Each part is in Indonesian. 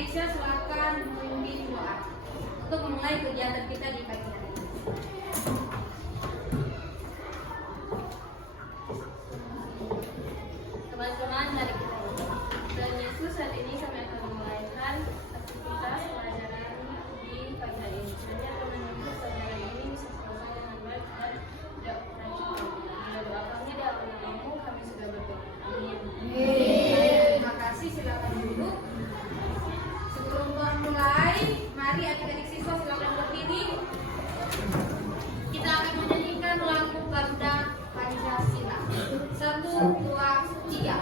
Reisha silakan memimpin doa untuk memulai kegiatan kita di pagi hari ini. Teman-teman, mari kita berdoa. Tuhan Yesus, saat ini kami akan memulaikan aktivitas pelajaran di pagi hari ini. Kiranya Tuhan Yesus pelajaran ini bisa selesai dengan baik dan tidak lanjut. Bila doa kami di hadapan Namamu, kami sudah berdoa. Amin. Terima kasih, silakan duduk. Sebelum Tuhan mulai, mari adik-adik siswa silakan berdiri. Kita akan menyanyikan lagu Garuda Pancasila. 1, 2, 3.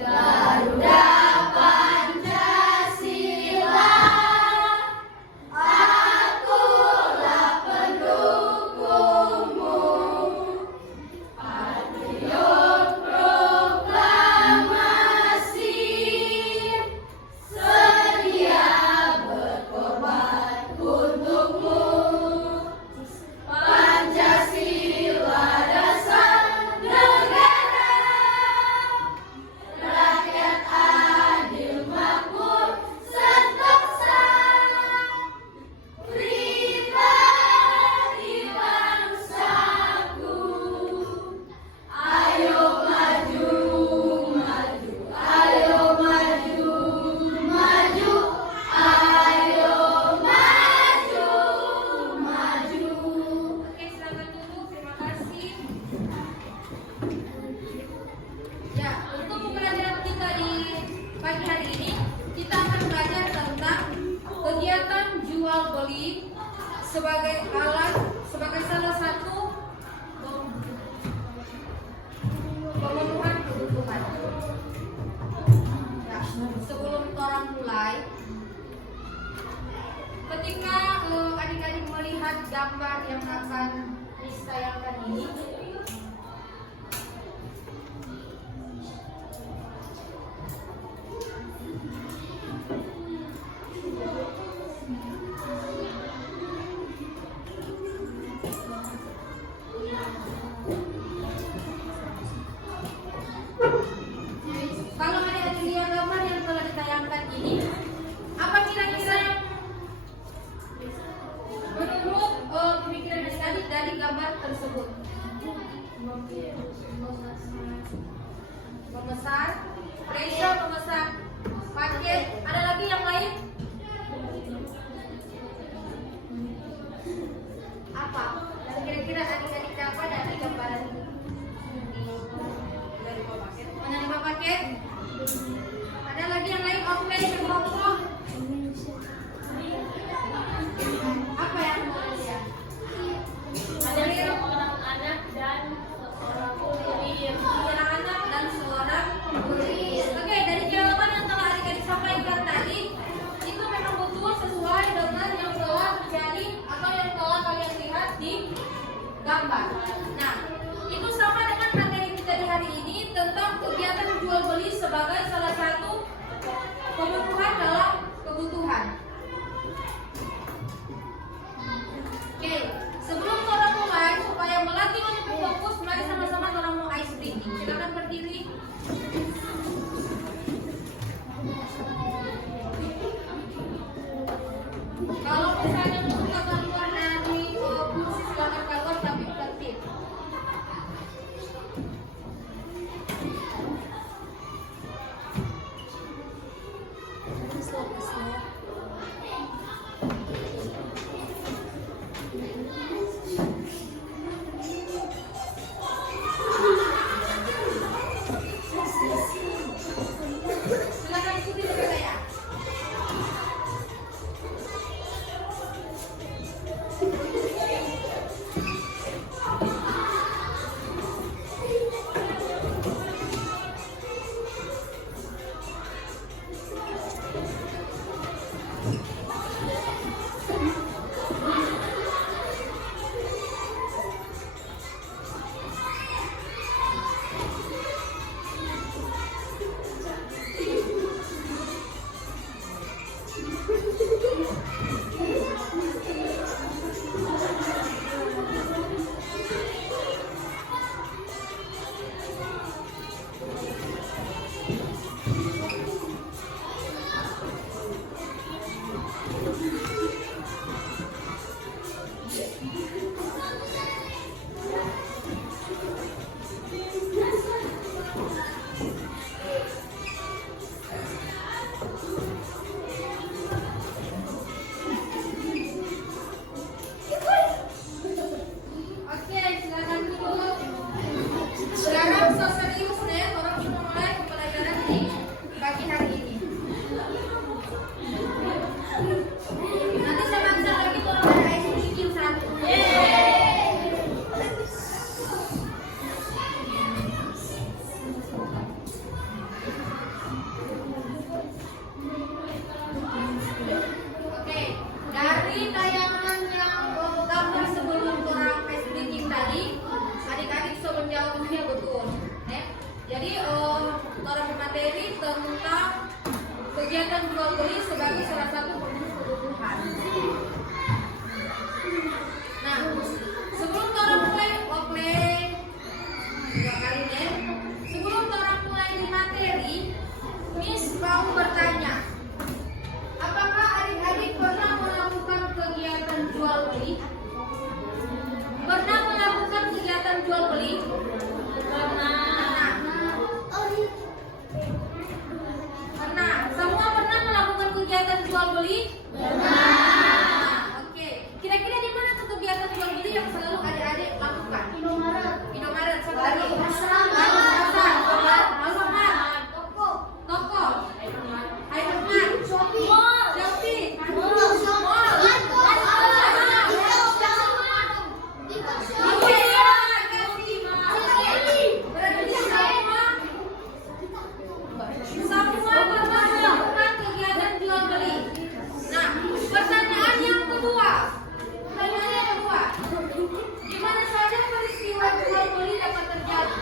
Garuda Pancasila, akulah pendukungmu, patriot proklamasi, sedia berkorban untukmu. Pancasila dasar negara, rakyat adil makmur sentosa, pribadi bangsaku. Ayo maju, maju, ayo maju, maju, ayo maju, maju. Oke, silakan duduk. Terima kasih. Ya, untuk pembelajaran kita di pagi hari ini, kita akan belajar tentang kegiatan jual beli sebagai salah satu pemenuhan kebutuhan. Ya, sebelum orang mulai, ketika adik-adik melihat gambar yang akan ditayangkan ini, kalau adik-adik lihat gambar yang telah ditayangkan ini, apa kira-kira yang menurut pemikiran adik-adik dari gambar tersebut? Memesan, Reisha memesan paket. Ada lagi yang lain? Apa? Dan kira-kira adik-adik dapat dari gambaran ini? Menerima paket? Ada lagi yang lain? Oke, berbohong. Apa yang mau lihat? Ada seorang anak dan seorang kurir. Seorang anak dan seorang kurir. Oke, dari jawaban yang telah adik-adik sampaikan tadi, itu memang betul sesuai dengan yang telah terjadi atau yang telah kalian lihat di gambar. Nah, itu sama dengan materi kita di hari ini tentang kegiatan jual beli sebagai salah satu pemenuhan dalam kebutuhan. Oke, sebelum orang mulai, supaya melatih lebih fokus, mari sama-sama orang mau ice breathing. Silakan berdiri. Kalau misalnya suka keluar dari kursi, silakan keluar tapi tertib. Silakan ikuti juga saya. kegiatan jual beli sebagai salah satu pemenuh kebutuhan. Nah, sebelum orang mulai dua kali deh. Sebelum orang mulai di materi, Miss mau bertanya, apakah adik-adik pernah melakukan kegiatan jual beli? Pernah melakukan kegiatan jual beli? Pernah. Pernah. Semua pernah melakukan kegiatan jual beli? Pernah. Oke. Kira-kira di mana tuh kegiatan jual beli yang selalu adik-adik lakukan? Indomaret. Satu lagi. Pasar. Alfamart. Toko. Hypermart. Shopee. Mall. Oke, berarti semua pernah melakukan kegiatan jual beli. Nah, pertanyaan yang kedua, di mana saja peristiwa jual beli dapat terjadi?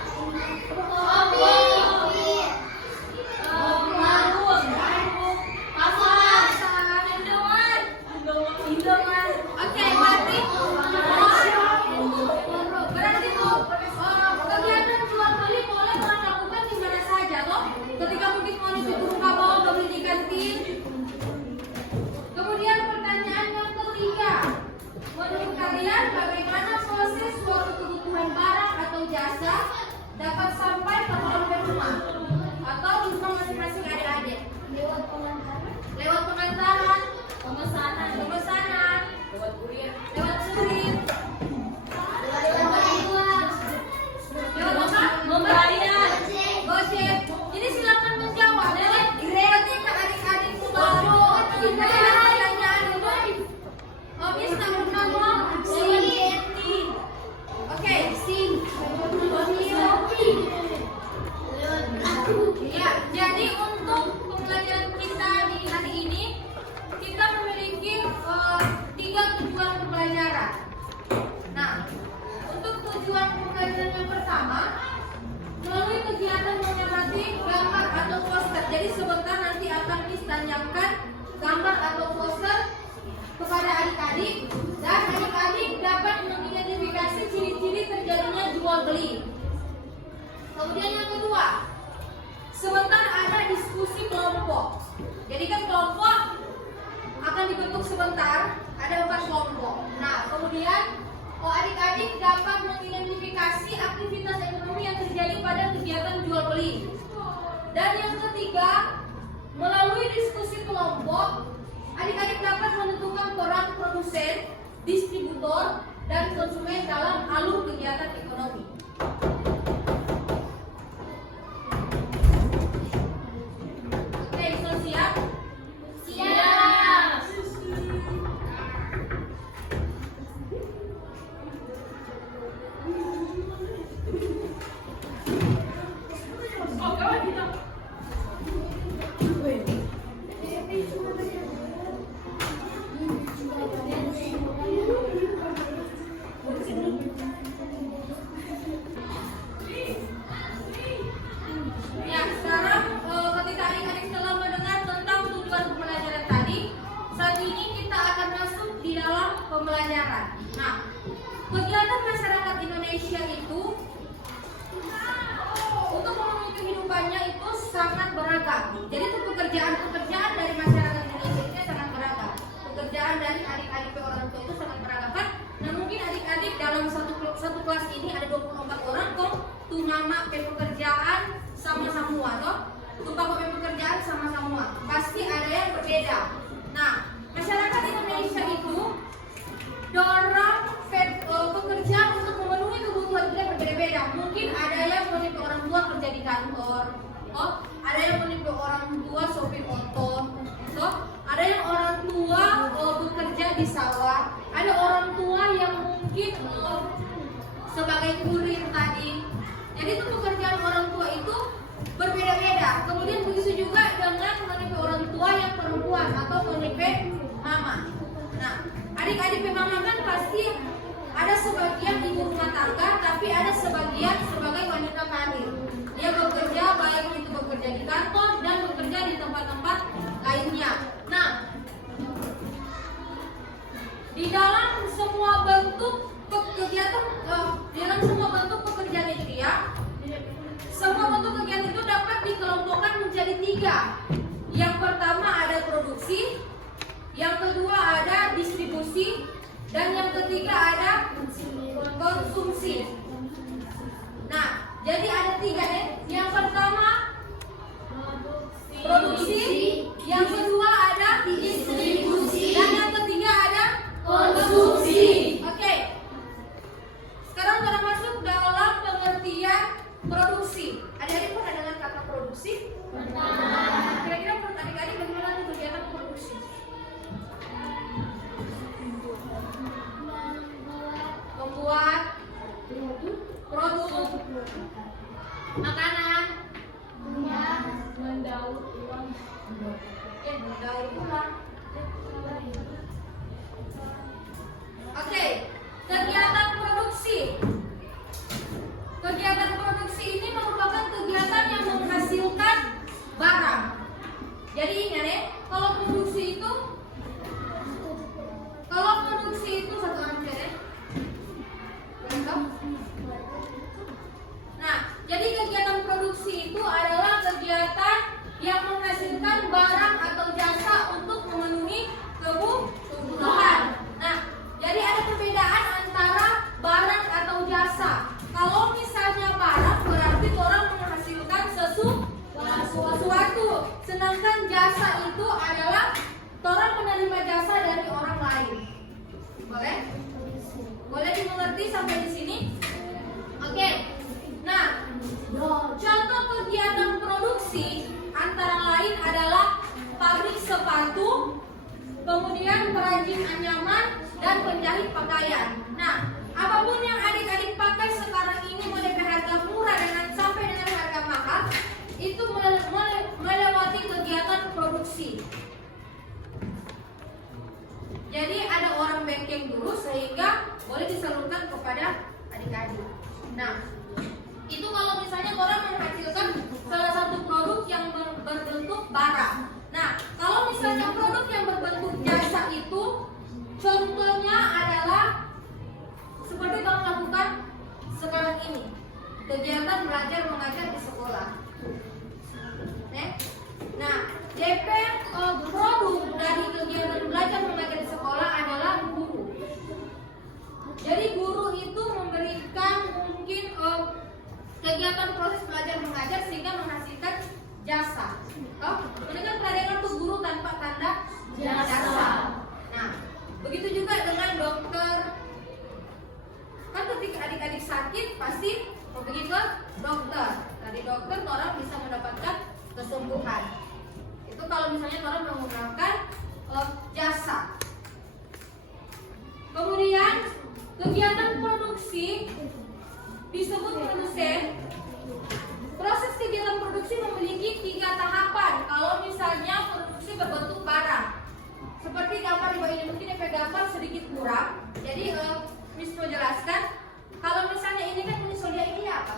Oke, berarti tuh kegiatan jual beli boleh orang lakukan di mana saja toh? Ketika mungkin mau di turun kabel, beli di kantin. Kemudian pertanyaan yang ketiga, menurut kalian bagaimana proses suatu kebutuhan barang atau jasa dapat sampai ke pelanggan rumah atau di rumah masing-masing adik-adik? Lewat pengantaran, pemesanan, lewat kurir, lewat apa? Membayar, Gojek. Jadi silakan menjawab. Ketika adik-adik baru pertanyaan ini, Miss tak pernah Oke, SIM. Ya, jadi untuk pembelajaran kita di hari ini kita memiliki 3 tujuan pembelajaran. Nah, untuk tujuan pembelajaran yang pertama, melalui kegiatan mengamati gambar atau poster. Jadi sebentar nanti akan ditanyakan gambar atau poster kepada adik-adik dan adik-adik dapat mengidentifikasi ciri-ciri terjadinya jual beli. Kemudian yang kedua, sebentar ada diskusi kelompok. Jadi kan kelompok akan dibentuk sebentar, ada 4 kelompok. Nah, kemudian adik-adik dapat mengidentifikasi aktivitas ekonomi yang terjadi pada kegiatan jual beli. Dan yang ketiga, melalui diskusi kelompok, adik-adik dapat menentukan peran produsen, distributor, dan konsumen dalam alur kegiatan ekonomi. Oke, so siap? Siap. Ya, sekarang ketika adik-adik telah mendengar tentang tujuan pembelajaran tadi, saat ini kita akan masuk di dalam pembelajaran. Nah, kegiatan masyarakat Indonesia itu untuk memenuhi kehidupannya itu sangat beragam. Jadi itu pekerjaan dari masyarakat Indonesia itu sangat beragam. Pekerjaan dari adik-adik orang tua itu sangat beragam kan? Nah, mungkin adik-adik dalam satu kelas ini ada 24 orang kok tuh mama pekerjaan sama-sama toh? Tuh papa pekerjaan sama-sama. Pasti ada yang berbeda. Nah, masyarakat Indonesia itu dorong pekerjaan untuk memenuhi kebutuhan kita berbeda-beda. Mungkin ada yang menimpa orang tua kerja di kantor, ada yang menimpa orang tua sopir motor, ada yang orang tua bekerja di sawah, ada orang tua yang mungkin sebagai kurir tadi. Jadi itu pekerjaan orang tua itu berbeda-beda. Kemudian begitu juga dengan menimpa orang tua yang perempuan atau menimpa mama. Nah, adik-adik mama kan pasti ada sebagian ibu rumah tangga, tapi ada sebagian sebagai wanita karir. Dia bekerja baik itu bekerja di kantor dan bekerja di tempat-tempat Yang pertama ada produksi, yang kedua ada distribusi, dan yang ketiga ada konsumsi. Nah, jadi ada 3 nih. Yang pertama produksi, yang kedua ada distribusi, dan yang ketiga ada konsumsi. Oke. Sekarang kita masuk dalam pengertian produksi. Adik-adik pernah dengar kata produksi? Pernah. Kira-kira menurut adik-adik bagaimana tuh kegiatan produksi? Membuat produk makanan, mendaur ulang, mendaur ulang. Oke, kegiatan produksi. Kegiatan produksi ini merupakan kegiatan yang menghasilkan barang. Jadi ingat ya, kalau produksi itu satu orang ya. Nah, jadi kegiatan produksi itu adalah kegiatan yang menghasilkan barang atau jasa untuk memenuhi kebutuhan. Nah, jadi ada perbedaan antara barang atau jasa. Kalau misalnya barang berarti orang menghasilkan sesuatu, sedangkan jasa itu adalah orang menerima jasa dari orang lain. Boleh? Boleh dimengerti sampai di sini? Oke. Nah, contoh kegiatan produksi antara lain adalah pabrik sepatu, kemudian perajin anyaman, dan penjahit pakaian. Nah, apapun yang adik-adik pakai sekarang ini mulai dari harga murah sampai dengan harga mahal, itu melewati kegiatan produksi. Jadi ada orang backing dulu sehingga boleh disalurkan kepada adik-adik. Nah, itu kalau misalnya orang menghasilkan salah satu produk yang berbentuk barang. Nah, kalau misalnya produk yang berbentuk jasa itu, contohnya adalah seperti kamu lakukan sekarang ini, kegiatan belajar mengajar di sekolah. Nah, DP produk dari kegiatan belajar mengajar di sekolah adalah guru. Jadi guru itu memberikan mungkin kegiatan proses belajar mengajar sehingga menghasilkan jasa. Ini kan pernah tuh guru tanpa tanda jasa. Nah, begitu juga dengan dokter. Kan ketika adik-adik sakit pasti pergi ke dokter. Dari dokter orang bisa mendapatkan kesembuhan. Itu kalau misalnya orang menggunakan jasa. Kemudian kegiatan produksi disebut produsen. Proses kegiatan produksi memiliki 3 tahapan. Kalau misalnya produksi berbentuk barang, seperti gambar di bawah ini, mungkin DP gambar sedikit kurang. Jadi Miss mau jelaskan. Kalau misalnya ini kan Miss lihat ini apa?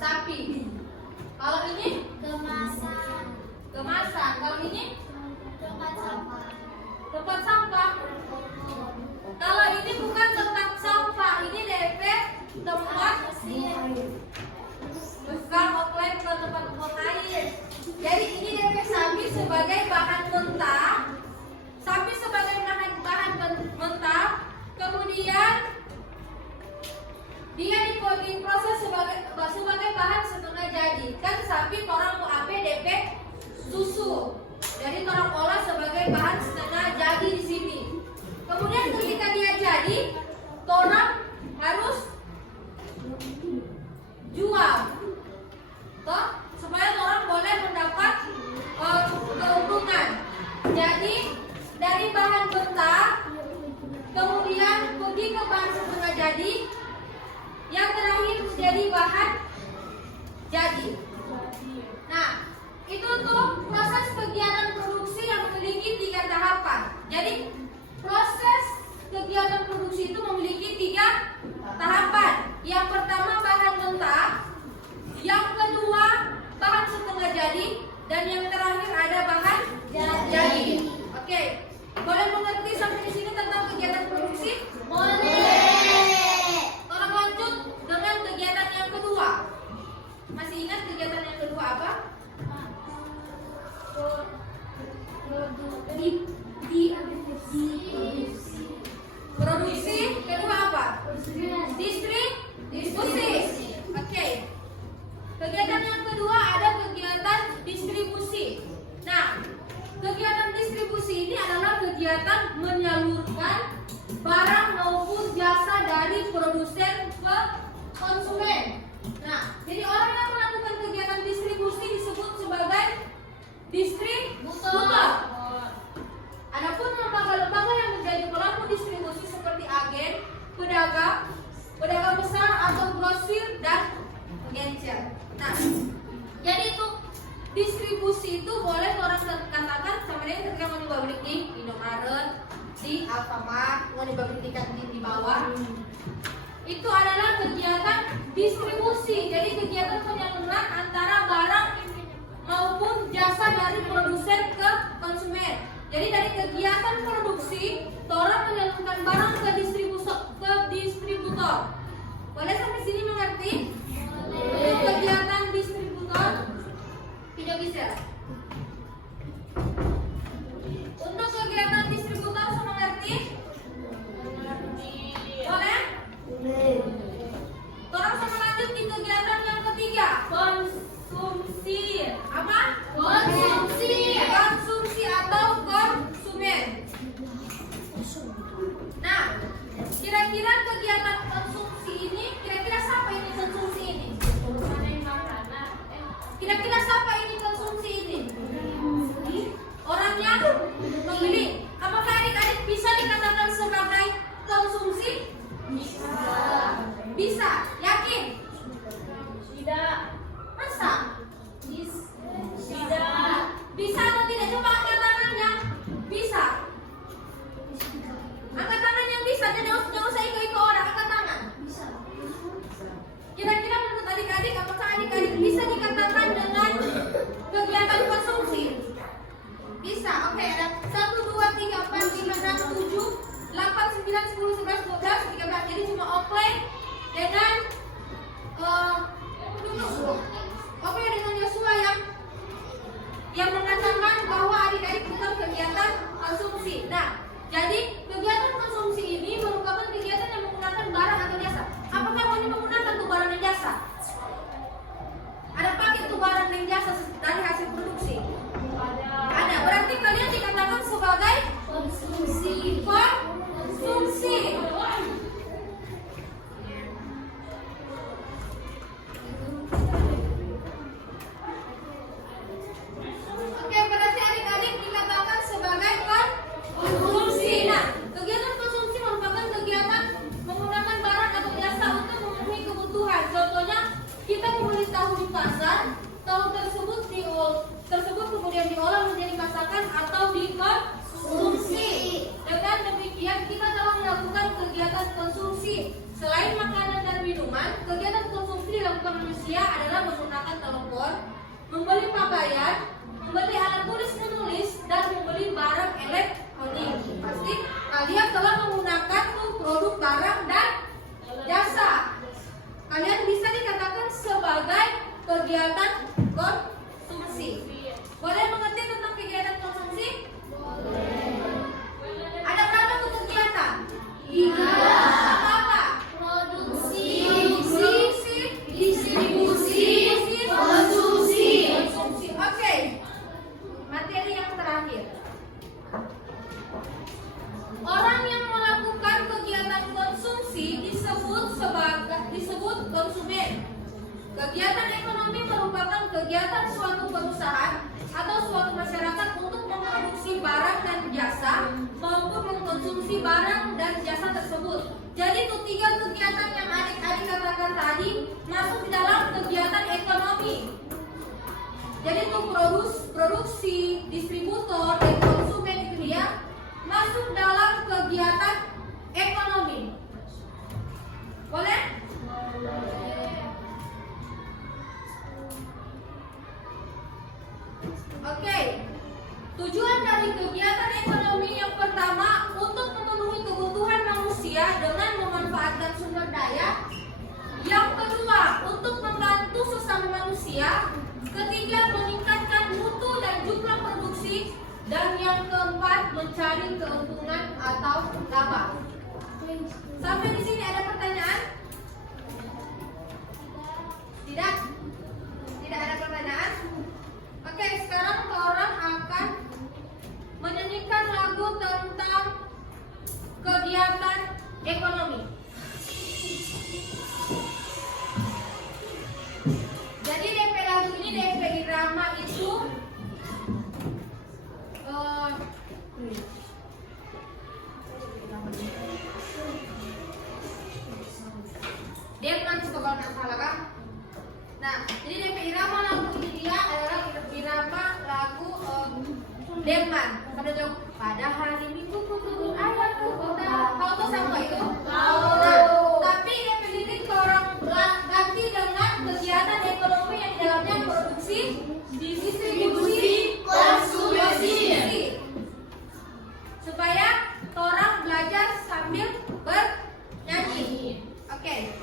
Sapi. Kalau ini kemasan. Kalau ini tempat sampah. Kalau ini bukan tempat sampah, ini DP tempat bukan offline, bukan tempat air. Jadi ini DP sapi sebagai bahan mentah. Sapi sebagai bahan mentah, kemudian dia diproses sebagai bahan setengah jadi. Kan sapi orang mau apa DP susu. Jadi orang olah sebagai bahan setengah jadi di sini. Kemudian ketika dia jadi, orang harus jual, toh supaya orang boleh mendapat keuntungan. Jadi dari bahan mentah, kemudian pergi ke bahan setengah jadi, yang terakhir menjadi bahan jadi. Nah, itu tuh proses kegiatan produksi yang memiliki 3 tahapan. Jadi proses kegiatan produksi itu memiliki 3 tahapan. Yang pertama bahan mentah, yang kedua bahan setengah jadi, dan yang terakhir ada bahan jadi. Oke, boleh mengerti sampai di sini tentang kegiatan produksi? Boleh. Orang lanjut dengan kegiatan yang kedua. Masih ingat kegiatan distribusi. Nah, kegiatan distribusi ini adalah kegiatan menyalurkan barang maupun jasa dari produsen ke konsumen. Nah, jadi orang yang melakukan kegiatan distribusi disebut sebagai distributor. Adapun lembaga-lembaga yang menjadi pelaku distribusi seperti agen, pedagang besar atau grosir dan agencer. Nah, jadi itu distribusi itu boleh orang katakan sebenarnya ketika mau dibeli di Indomaret, di Alfamart, mau dibeli di bawah. Itu adalah kegiatan distribusi. Jadi kegiatan penyaluran antara barang maupun jasa dari produsen ke konsumen. Jadi dari kegiatan produksi, orang menyalurkan barang ke distributor. Boleh sampai sini mengerti? Kegiatan distributor tidak bisa. Untuk kegiatan distributor semua mengerti? Boleh? Orang sama lanjut di kegiatan yang ketiga, konsumsi. Apa? Konsumsi. Konsumsi atau konsumen. Nah, kira-kira kegiatan konsumsi ini, kira-kira siapa ini konsumsi ini? Kira-kira siapa ini konsumsi ini? Orang yang membeli. Apakah adik-adik bisa dikatakan sebagai konsumsi? Bisa. Yakin? Tidak. Masa? Tidak. Bisa atau tidak? Coba angkat tangannya. Bisa. Angkat tangan yang bisa. Jangan usah ikut-ikut orang. Angkat tangan. Kira-kira menurut adik-adik, apakah adik-adik bisa dikatakan dengan kegiatan konsumsi? Bisa. Oke, ada 1, 2, 3, 4, 5, 6, 7, 8, 9, 10, 11, 12, 13. Jadi cuma offline dengan Oke, dengan Yosua yang mengatakan bahwa adik-adik bukan kegiatan konsumsi. Nah, jadi kegiatan konsumsi ini merupakan kegiatan yang menggunakan barang atau jasa. Apakah kamu menggunakan tuh barang dan jasa? Ada pakai tuh barang dan jasa dari hasil produksi? Ada. Berarti kalian dikatakan sebagai konsumsi. Konsumsi. Oke, berarti adik-adik dikatakan sebagai konsumsi. Nah, kegiatan konsumsi merupakan kegiatan menggunakan barang atau jasa untuk memenuhi kebutuhan. Contohnya, kita membeli tahu di pasar, tahu tersebut kemudian diolah menjadi masakan atau dikonsumsi. Dengan demikian, kita telah melakukan kegiatan konsumsi. Selain makanan dan minuman, kegiatan konsumsi dilakukan manusia adalah menggunakan telepon, membeli pakaian, membeli alat tulis menulis, dan membeli barang elektronik. Pasti kalian telah menggunakan produk barang dan jasa. Kalian bisa dikatakan sebagai kegiatan konsumsi. Boleh mengerti tentang kegiatan konsumsi? Ada berapa tuh kegiatan? 3. Apa? Produksi, distribusi, konsumsi. Oke. Materi yang terakhir. Orang yang melakukan kegiatan konsumsi disebut konsumen. Kegiatan ekonomi merupakan kegiatan suatu perusahaan atau suatu masyarakat untuk memproduksi barang dan jasa maupun mengkonsumsi barang dan jasa tersebut. Jadi itu 3 kegiatan yang adik-adik katakan tadi masuk di dalam kegiatan ekonomi. Jadi itu produksi, distributor, dan konsumen itu dia masuk dalam kegiatan ekonomi. Boleh? Oke. Tujuan dari kegiatan ekonomi yang pertama untuk memenuhi kebutuhan manusia dengan memanfaatkan sumber daya. Yang kedua, untuk membantu sesama manusia. Ketiga, meningkatkan mutu dan jumlah produksi. Dan yang keempat, mencari keuntungan atau laba. Sampai di sini ada pertanyaan? Tidak? Tidak ada pertanyaan? Oke, sekarang Denmark. Pada dong, pada hari Minggu ku turun ayat ke kota. Kau tahu siapa itu? Nah, tapi yang pendidik orang ganti dengan kegiatan ekonomi yang di dalamnya produksi, distribusi, konsumsi. Supaya orang belajar sambil bernyanyi. Oke.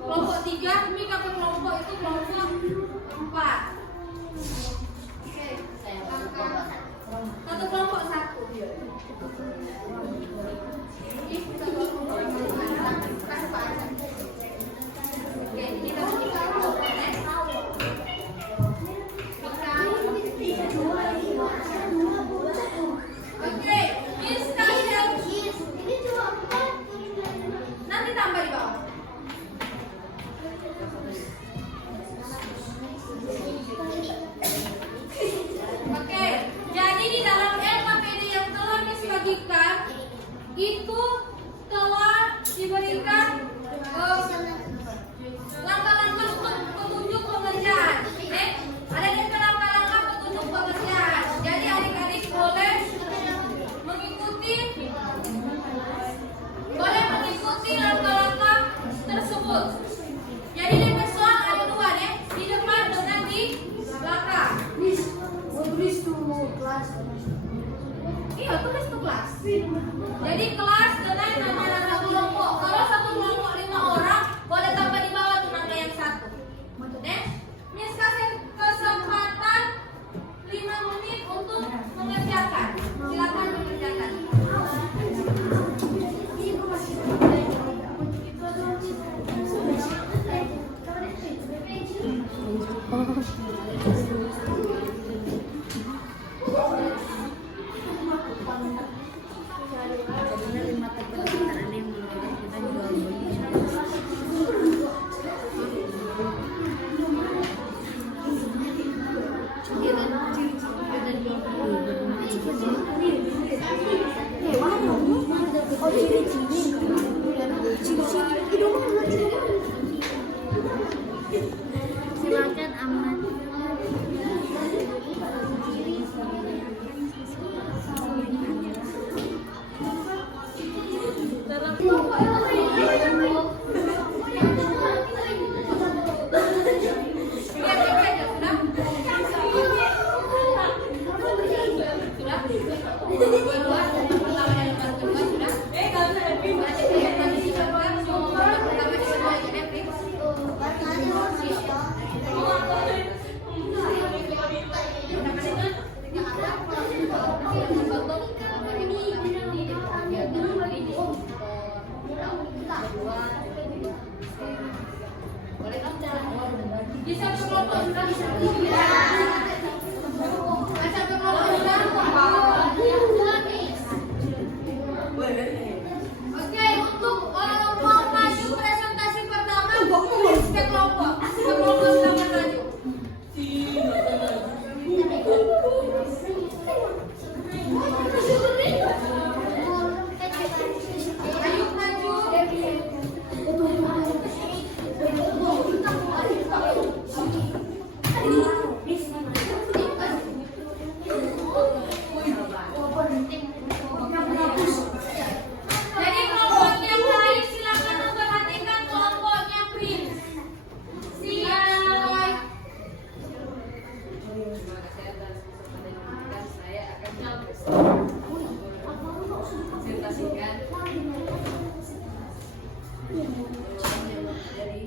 Kelompok 3, ini kakak kelompok itu kelompok 4. Oke, satu kelompok 1. Ini kita kelompok 4. Oke, kita buka kelompoknya. Oke, Miss Kalian. Nanti tambah di bawah. Oke, jadi di dalam LKPD yang telah dibagikan itu telah diberikan langkah-langkah petunjuk pengerjaan. Ada di langkah-langkah petunjuk pengerjaan. Jadi adik-adik boleh mengikuti langkah-langkah tersebut. Jadi di soal ada 2 deh, di depan dan di belakang. Iya, tulis tuh kelas. Jadi kelas dengan nama-nama kelompok. Kalau satu kelompok 5 orang, boleh tambah di bawah tuh nama yang 1. Miss kasih kesempatan 5 menit untuk mengerjakan. Silakan mengerjakan. Di satu kelompok sudah bisa satu kelompok sudah. Oke, untuk mau maju presentasi pertama, ke kelompok silakan maju. Ayo maju. Jadi kelompok yang lain silakan memperhatikan kelompoknya Prince. Siap. Saya akan presentasikan dari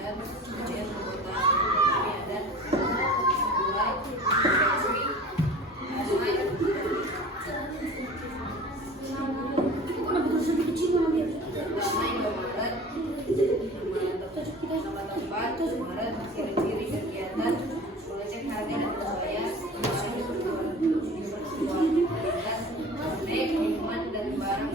dan kemudian anggota kami ada dua Sri Asmai pertama Indomaret nama tempat Indomaret ciri-ciri kegiatan mengecek harga dan biaya naik minuman dan barang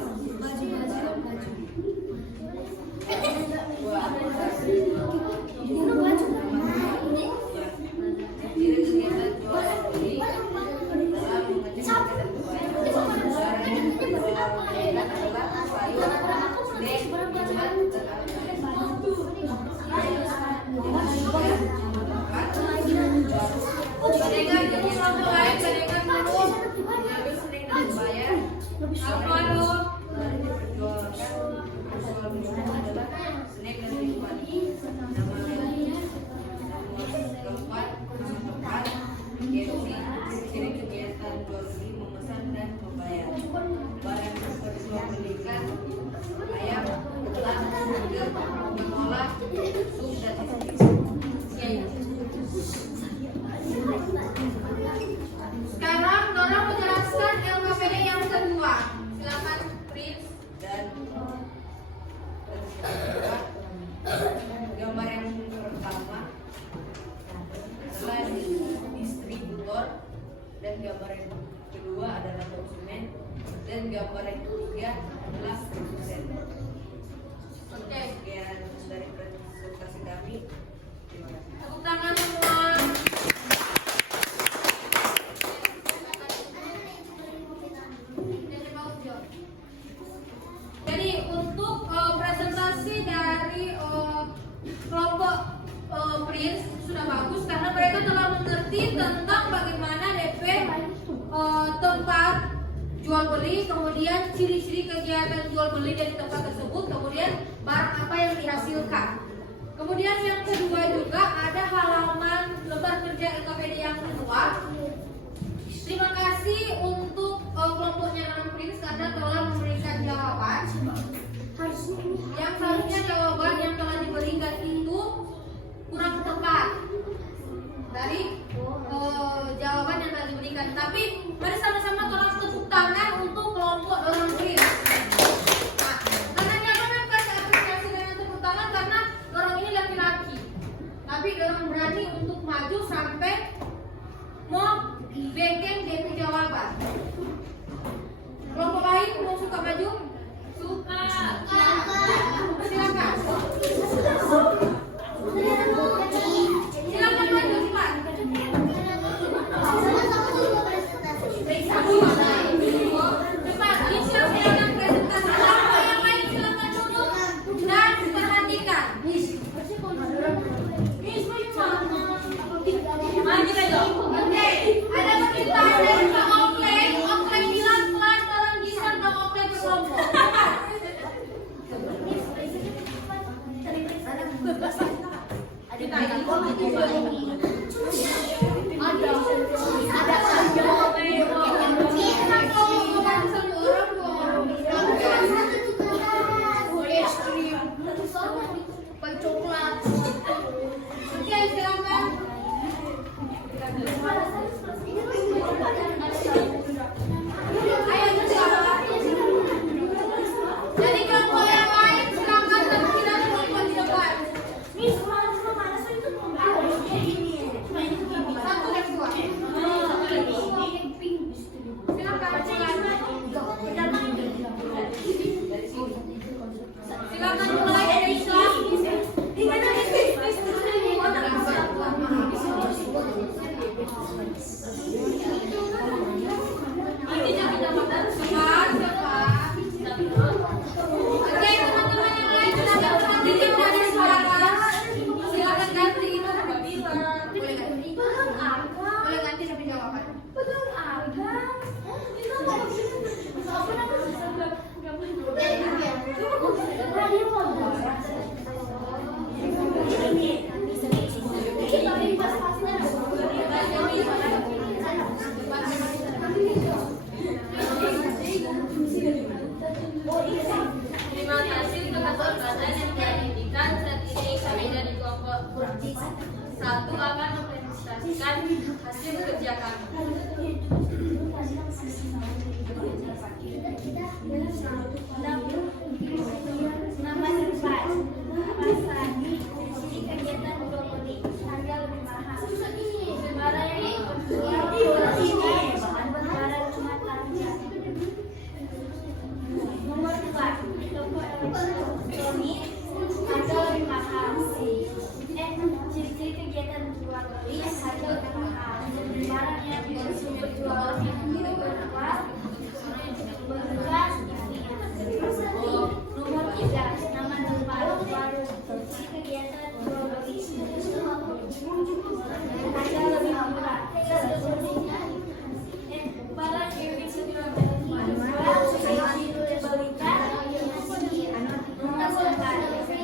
ciri kegiatan jual beli dalam mengecek harga dan biaya adalah sayur, snack, minuman, Pendengar jadi kelompok lain, pendengar dulu. mengambil snack dan bayar. Apa lu? Snack dan minuman. Nama keempat, tempat, ciri kegiatan jual beli, memesan dan membayar. Barang yang diperjualbelikan ayam, telur, burger, mengolah, sup dan Sekarang Nora menjelaskan LKPD yang kedua. Silakan Prince. dan gambar yang pertama adalah distributor dan gambar yang kedua adalah konsumen dan gambar yang ketiga adalah produsen. Oke. Sekian dari presentasi kami. Terima kasih. Tepuk tangan semua. Jadi untuk presentasi dari kelompok Prince sudah bagus karena mereka telah mengerti tentang bagaimana DP tempat jual beli, kemudian ciri-ciri kegiatan jual beli dari tempat tersebut, kemudian barang apa yang dihasilkan. Kemudian yang kedua juga ada halaman lembar kerja LKPD yang kedua. Terima kasih untuk kelompoknya Nanam Prince karena telah memberikan jawaban. Yang seharusnya jawaban yang telah diberikan itu kurang tepat dari jawaban yang telah diberikan. Tapi mari sama-sama tolong tepuk tangan untuk kelompok Nanam Prince. Nah, karena jangan kasih apresiasi dengan tepuk tangan karena orang ini laki-laki. Tapi orang berani untuk maju sampai mau bikin DP jawaban. Nomor 4, pasar di kegiatan brokoli harga lebih mahal. Barang yang terjual bahan barang rumah tangga. Nomor 2, toko elektronik harga lebih mahal. Ciri-ciri kegiatan jual beli harga lebih mahal. Barang yang dijual berjual berjual. Nomor 3, nama tempat baru kegiatan jual beli harga lebih murah. Barang yang dijual dibelikan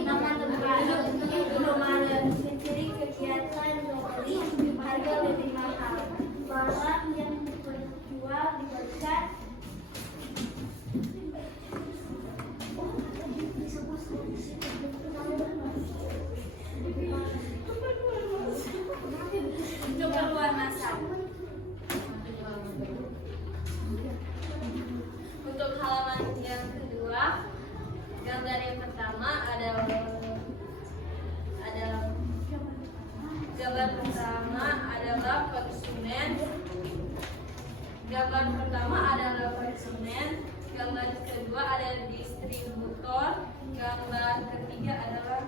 nama tempat Indomaret. Ciri kegiatan jual beli harga lebih mahal. Barang yang dijual dibelikan Untuk keluar masuk. Untuk halaman yang kedua, gambar yang pertama adalah konsumen. Gambar pertama adalah konsumen. Gambar kedua adalah distributor. Gambar ketiga adalah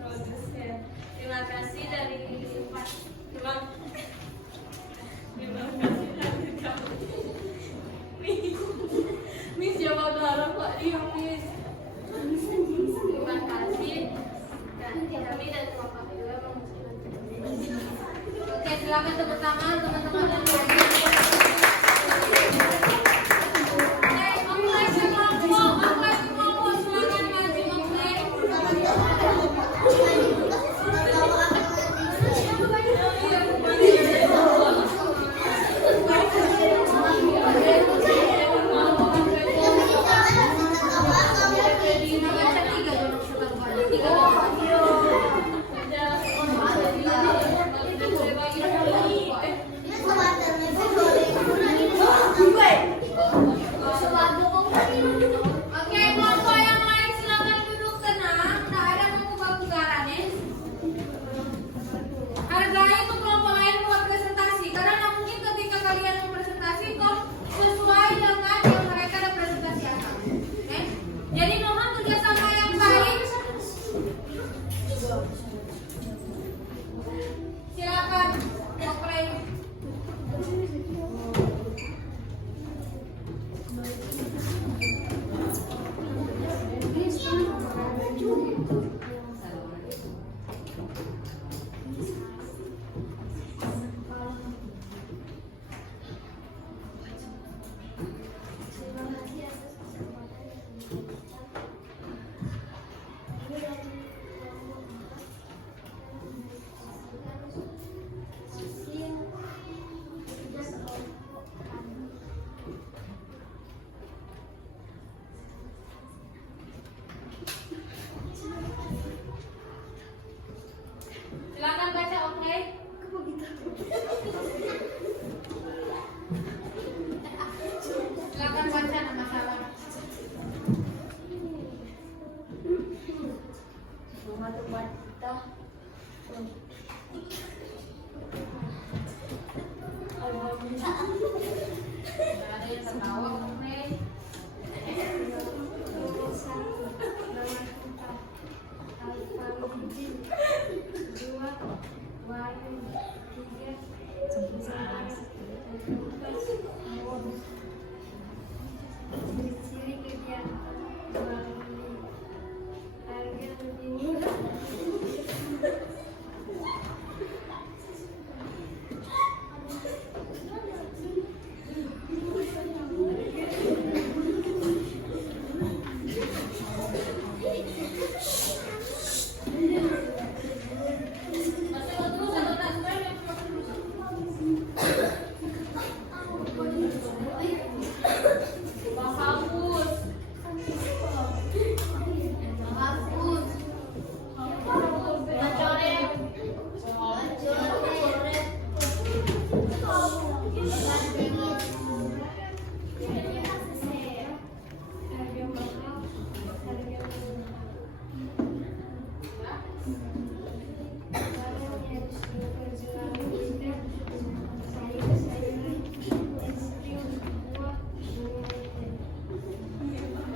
produsen. Terima kasih dari terima kasih dari kamu. Miss jawab dulu kok diam Miss. Terima kasih. Dan kami dan Bapak juga mengucapkan. Oke, silakan tepuk tangan teman-teman dan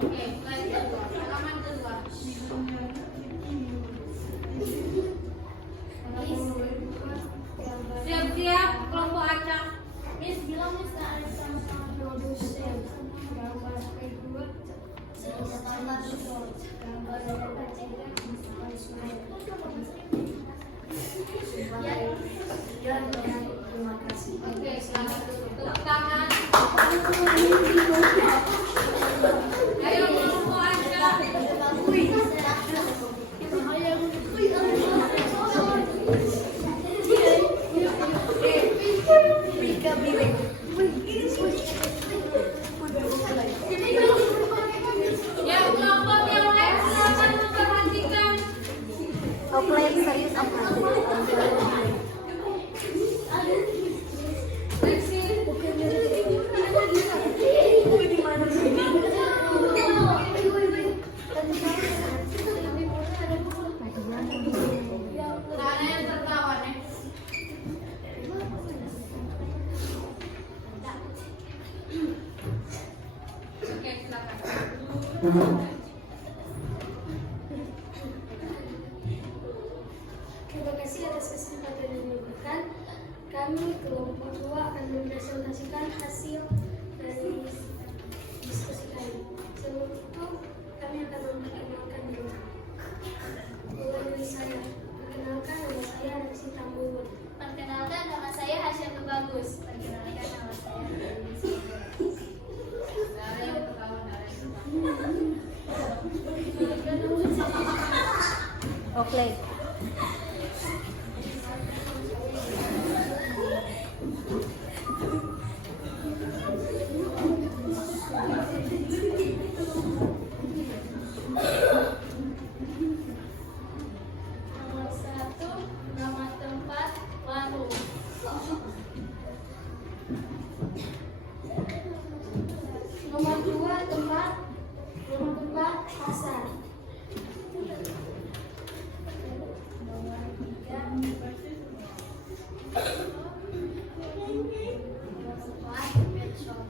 Oke, slide kedua. Halaman kedua. Siap-siap kelompok acak. Miss bilang Miss ada sama-sama produsen. Gambar kedua. Gambar short. Gambar ketiga. Ya, terima kasih. Oke, selamat duduk. Tepuk tangan. Ayo kelompok acak. Yang kelompok yang lain silakan memperhatikan. Lexi. Nah, ada yang tertawa nih. Oke, silakan. Terima kasih atas kesempatan yang diberikan. Kami kelompok 2 akan mempresentasikan hasil dari diskusi kami. Sebelum itu, kami akan memperkenalkan diri. Mulai dari saya. Perkenalkan, nama saya Resi Tambuhun. Perkenalkan, nama saya Hasya Bagus. Perkenalkan, nama saya Dewi. Ada yang tertawa, ada yang tertawa. Oke. Nomor 1, nama tempat, warung. Nomor 2, tempat. Nomor 4, pasar. Nomor 3, nomor 4, pet shop.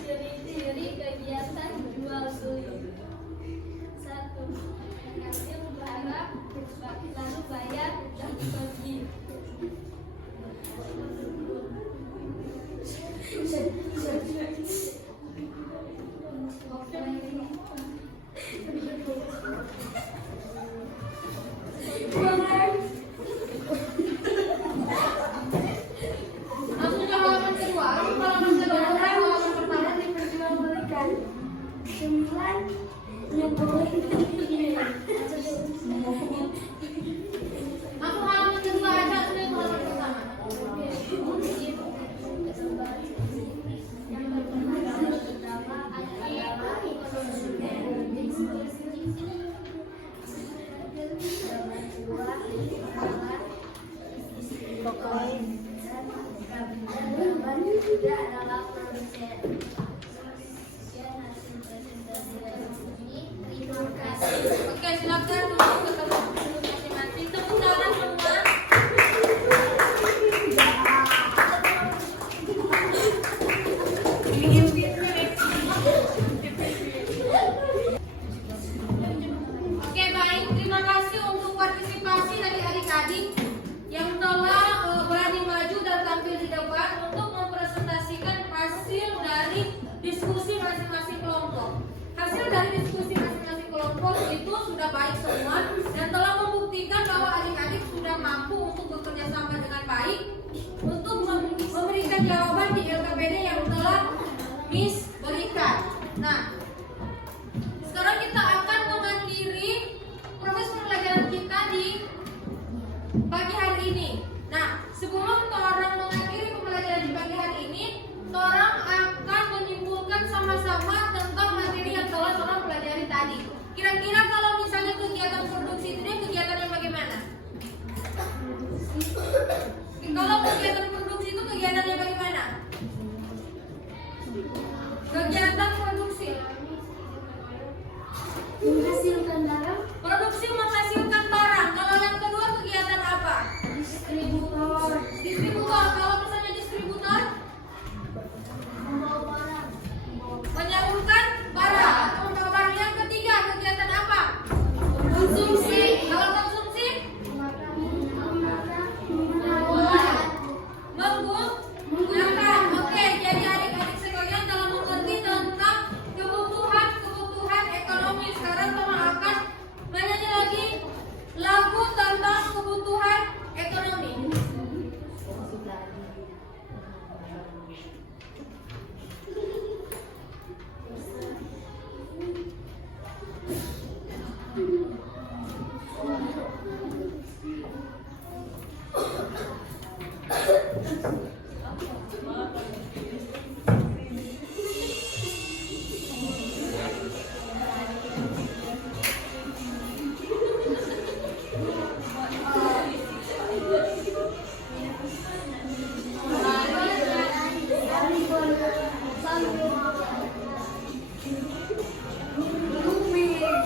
Ciri-ciri kegiatan jual beli. 1. Mengambil barang, lalu bayar dan pergi. 'Yan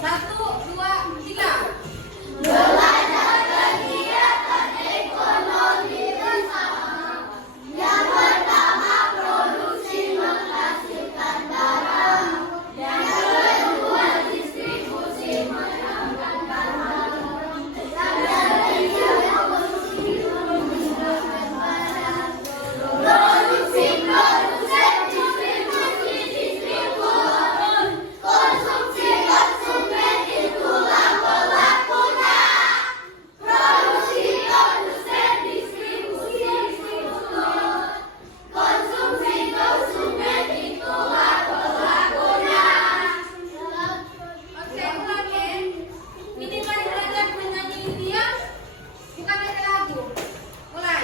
Satu, dua, tiga. Oke, ulang ya. Ini kan belajar menyanyi India, bukan ada lagu. Mulai.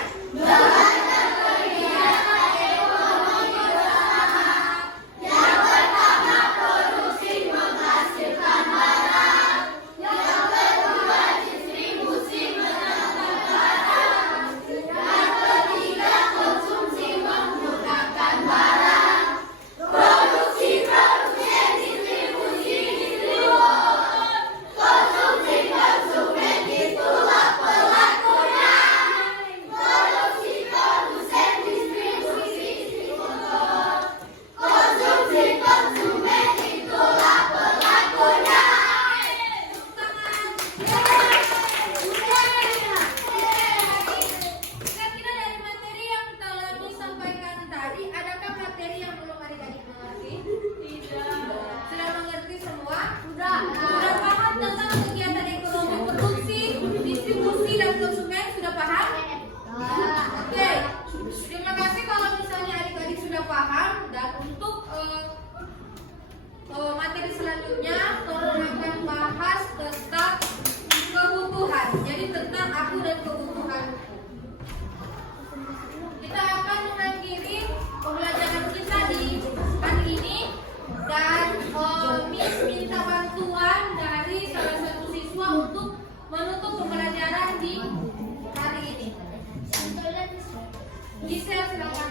Kira-kira dari materi yang telah disampaikan tadi, adakah materi yang belum adik-adik mengerti? Sudah mengerti semua? Sudah paham tentang kegiatan ekonomi produksi, distribusi, dan konsumen? Sudah paham? Oke. Terima kasih kalau misalnya adik-adik sudah paham. Dan untuk materi selanjutnya, tolong akan bahas tentang kebutuhan. Jadi tentang aku dan kebutuhan. Kita akan mengakhiri pembelajaran kita di hari ini. Dan Miss minta bantuan dari salah satu siswa untuk menutup pembelajaran di hari ini. Giselle, silakan.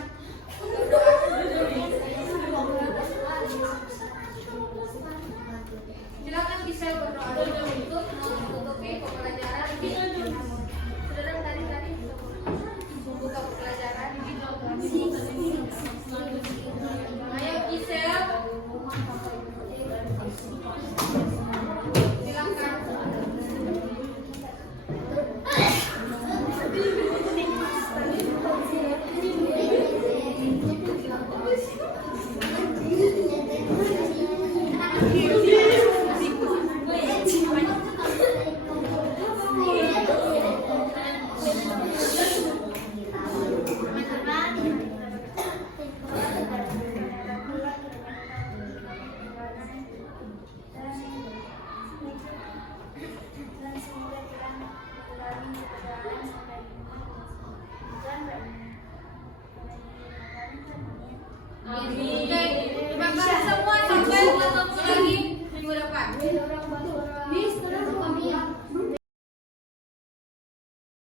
Silakan Giselle berdoa dulu untuk menutupi pembelajaran di saudara tadi membuka pembelajaran. Ayo Giselle. Silakan. Oke, terima kasih semua. Sampai ketemu lagi minggu depan.